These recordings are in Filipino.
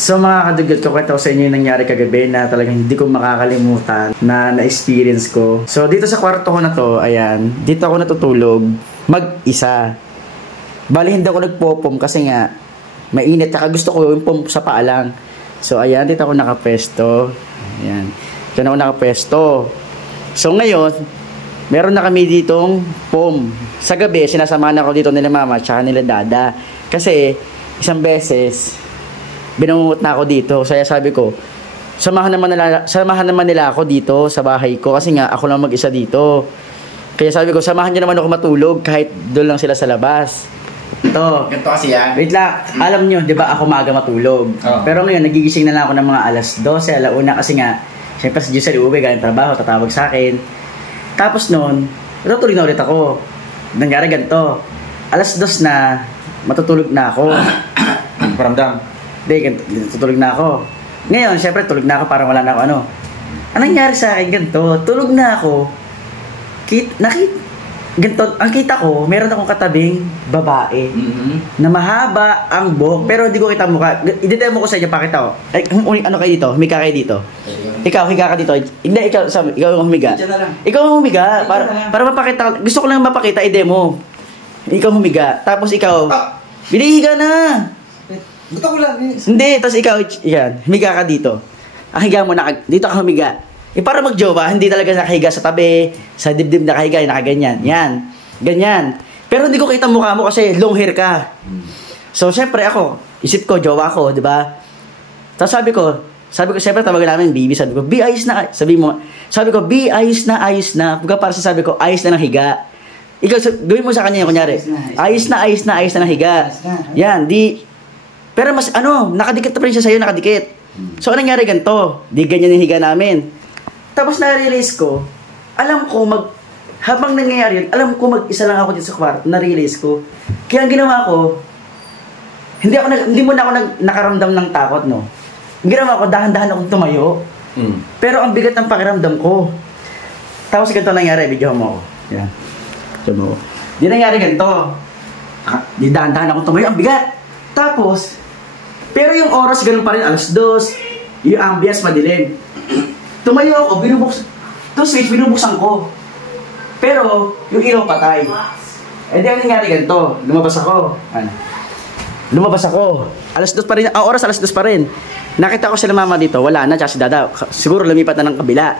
So mga kadugot, kwento ko sa inyo yung nangyari kagabi na talagang hindi ko makakalimutan na na-experience ko. So dito sa kwarto ko na to, ayan, dito ako natutulog mag-isa. Bali hindi ako nagpopom kasi nga mainit, tsaka gusto ko yung pom sa paa lang. So ayan, dito ako nakapesto. Ayan, dito ako nakapesto. So ngayon, meron na kami ditong pom. Sa gabi, sinasamahan ako dito nila mama tsaka nila dada. Kasi isang beses binungot na ako dito. Kaya sabi ko, samahan naman nila ako dito sa bahay ko kasi nga ako lang mag-isa dito. Kaya sabi ko, samahan niyo naman ako matulog kahit doon lang sila sa labas. Ito. Ganito kasi yan. Wait lang. Alam niyo, 'di ba ako maaga matulog. Oh. Pero ngayon nagigising na lang ako ng mga alas 12, alauna kasi nga syempre si Giselle uwi galing trabaho, tatawag sa akin. Tapos noon, natutulog na ulit ako. Nangyari ganito. Alas 2 na, matutulog na ako. Paramdam. Hindi, tutulog na ako. Ngayon, syempre, tulog na ako para wala na ako ano. Anong nangyari sa akin ganito? Tulog na ako. Ganito, ang kita ko, meron akong katabing babae na mahaba ang buhok, pero hindi ko kita mukha. I-demo ko sa inyo, pakita ko. Ano kayo dito? Humiga kayo dito. Ikaw, higa ka dito. Hindi, ikaw ang humiga. Ikaw ang humiga. Para mapakita. Gusto ko lang mapakita, i-demo. Ikaw humiga. Tapos ikaw, binihiga na. Gusto ko lang. Hindi, tapos ikaw, yan, humiga ka dito. Higa mo na, dito ka humiga. Para mag-jowa, hindi talaga nakahiga sa tabi, sa dibdib nakahiga, nakaganyan. Yan, ganyan. Pero hindi ko kita mukha mo kasi long hair ka. So, syempre ako, isip ko, jowa ko, di ba? Tapos sabi ko, syempre tawagan namin, baby, sabi ko, be ayos na, sabi ko, be ayos na. Para sa sabi ko, ayos na ng higa. Ikaw, gawin mo sa kanya yung kunyari, ayos na ng higa. Yan, pero mas nakadikit na pa rin siya sa'yo, nakadikit. So, anong nangyari ganito? Di ganyan yung higa namin. Tapos na-realize ko, habang nangyayari yun, alam ko mag-isa lang ako dito sa kwarto, na-realize ko. Kaya ang ginawa ko, hindi mo na ako nakaramdam ng takot, no? Ang ginawa ko, dahan-dahan akong tumayo. Pero ang bigat ng pakiramdam ko. Tapos ganito nangyari, video mo ako. Yan. So, di nangyari ganito. Di dahan-dahan akong tumayo, ang bigat. Tapos, pero yung oras ganun pa rin, alas 2, yung ambience madilim. Tumayo ako, binubuksan ko. Pero, yung ilaw patay. Eh di ang nangyari ganito, lumabas ako. Alas 2 pa rin, oras alas 2 pa rin. Nakita ko sila mama dito, wala na, tsaka si dada. Siguro lumipat na ng kabila.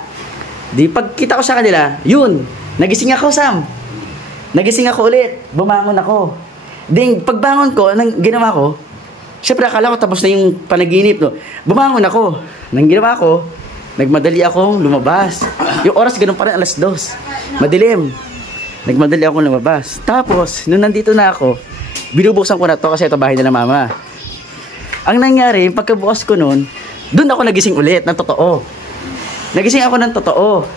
Di pagkita ko sa kanila, yun, nagising ako, Sam. Nagising ako ulit, bumangon ako. Di pagbangon ko, anong ginawa ko? Siyempre akala ko tapos na yung panaginip, no? Bumangon ako. Nang ginawa ko, nagmadali akong lumabas. Yung oras ganun pa rin, alas 2. Madilim. Nagmadali akong lumabas. Tapos, nung nandito na ako, binubuksan ko na to kasi ito bahay nila mama. Ang nangyari, pagkabukas ko nun, dun ako nagising ulit, ng totoo. Nagising ako ng totoo.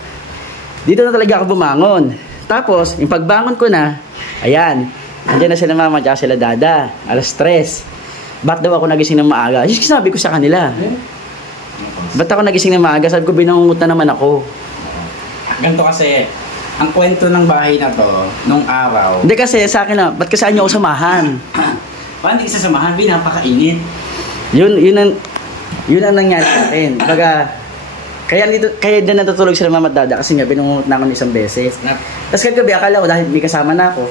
Dito na talaga ako bumangon. Tapos, yung pagbangon ko na, ayan, andyan na sila mama, tsaka sila dada, alas 3. Ba't daw ako nagising ng maaga? Yung sabi ko sa kanila. Ba't ako nagising ng maaga? Sabi ko, binangungot na naman ako. Ganito kasi, ang kwento ng bahay na to, nung araw. Hindi kasi sa akin na, ba't kasi ayaw ako samahan? Paano hindi ka sasamahan? Napakainit. Yun ang nangyari sa akin. Baga, kaya din natutulog sila mama at dada kasi nga binangungot na ako ng isang beses. Tapos kagabi, akala ko dahil may kasama na ako,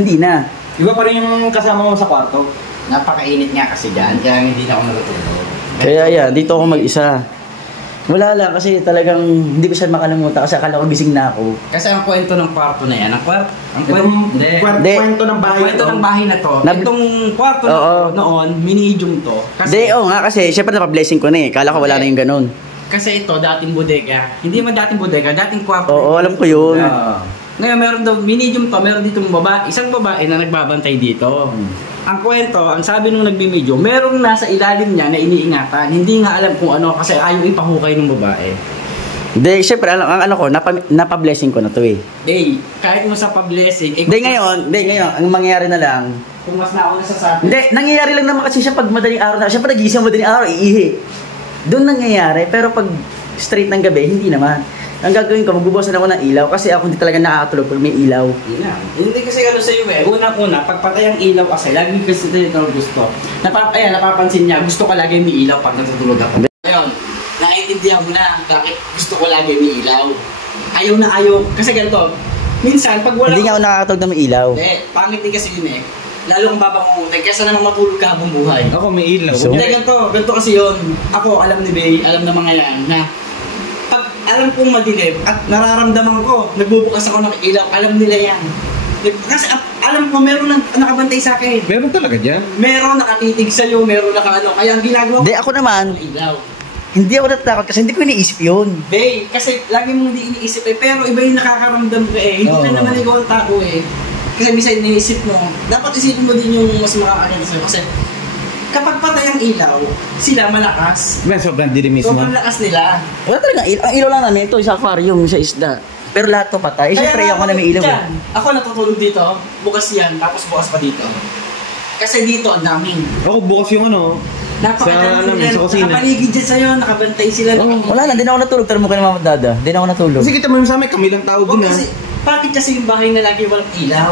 hindi na. Iba pa rin yung kasama mo sa kwarto. Napakainit nga kasi dyan, kaya hindi na ako natutulog. Kaya yan, dito ako mag-isa. Wala lang kasi talagang hindi ko siya makalimutan kasi akala ko gising na ako. Kasi ang kwento ng kwarto na yan, kwento ng bahay na to, itong kwarto na to, noon, mini-medium to. Kasi syempre napa-blessing ko na eh. Kala ko wala na yung ganun. Kasi ito, dating bodega. Hindi man dating bodega, dating kwarto. Oo, alam ko yun. Ngayon, meron daw, mini-medium to, meron ditong isang babae na nagbabantay dito. Ang kwento, ang sabi nung nagbi-medium, merong nasa ilalim niya na iniingatan. Hindi nga alam kung ano kasi ayaw ipahukay ng babae. Hindi, syempre, ang ano ko, napa-blessing ko na to eh. Hindi, kahit mo sa pa-blessing. Hindi ngayon, ang mangyayari na lang. Kung mas na ako nasasabi. Hindi, nangyayari lang naman kasi siya pag madaling araw na. Syempre, nagising madaling araw, iihi. Doon nangyayari, pero pag straight ng gabi, hindi naman. ang gagawin ko, magbubusan ako ng ilaw kasi ako hindi talaga nakakatulog pag may ilaw. Hindi kasi ano sa'yo eh. Una, pagpatay ang ilaw kasi, lagi kasi ito gusto. Napapansin niya, gusto ko lagi may ilaw pag natutulog ako. Ngayon, naiintindihan mo na bakit gusto ko lagi may ilaw. Ayaw na ayaw. Kasi ganito, minsan pag wala... Hindi nga ako nakakatulog na may ilaw. Hindi, pangit din kasi yun eh. Lalo kang babangungutin kaysa naman matulog ka habang buhay. Ako may ilaw. So? Hindi, ganito kasi yun. Ako, alam ni Bay, alam na mga yan, na pag alam kong madilim at nararamdaman ko, nagbubukas ako ng ilaw, alam nila yan. Kasi alam ko, meron nang nakabantay sa akin. Meron talaga dyan? Meron nakatitig sa'yo, meron nakaano. Kaya ang ginagawa ko, Hindi, ako naman, ilaw. hindi ako natatakot kasi hindi ko iniisip yun. Bay, kasi lagi mong hindi iniisip eh, pero iba yung nakakaramdam ko eh. Hindi na naman ikaw ang tao eh. Kasi minsan iniisip mo, dapat isipin mo din yung mas makakaganda sa'yo. Kasi kapag patay ang ilaw, sila malakas. May sobrang dilim mismo. Sobrang lakas nila. Wala talaga, ang ilaw lang namin, ito sa aquarium, sa isda. Pero lahat to patay. Eh, syempre ako na may ilaw. Dyan, ako natutulog dito, bukas yan, tapos bukas pa dito. Kasi dito, ang daming. Ako bukas yung ano, Napakadaming sa kusina. nakapaligid dyan sa'yo, nakabantay sila. Wala na, di na ako natulog. Tara mo ka naman dada. Di na ako natulog. kasi kita mo sa amin, kami lang tao Huwag din kasi, bakit kasi yung bahay na lagi walang ilaw?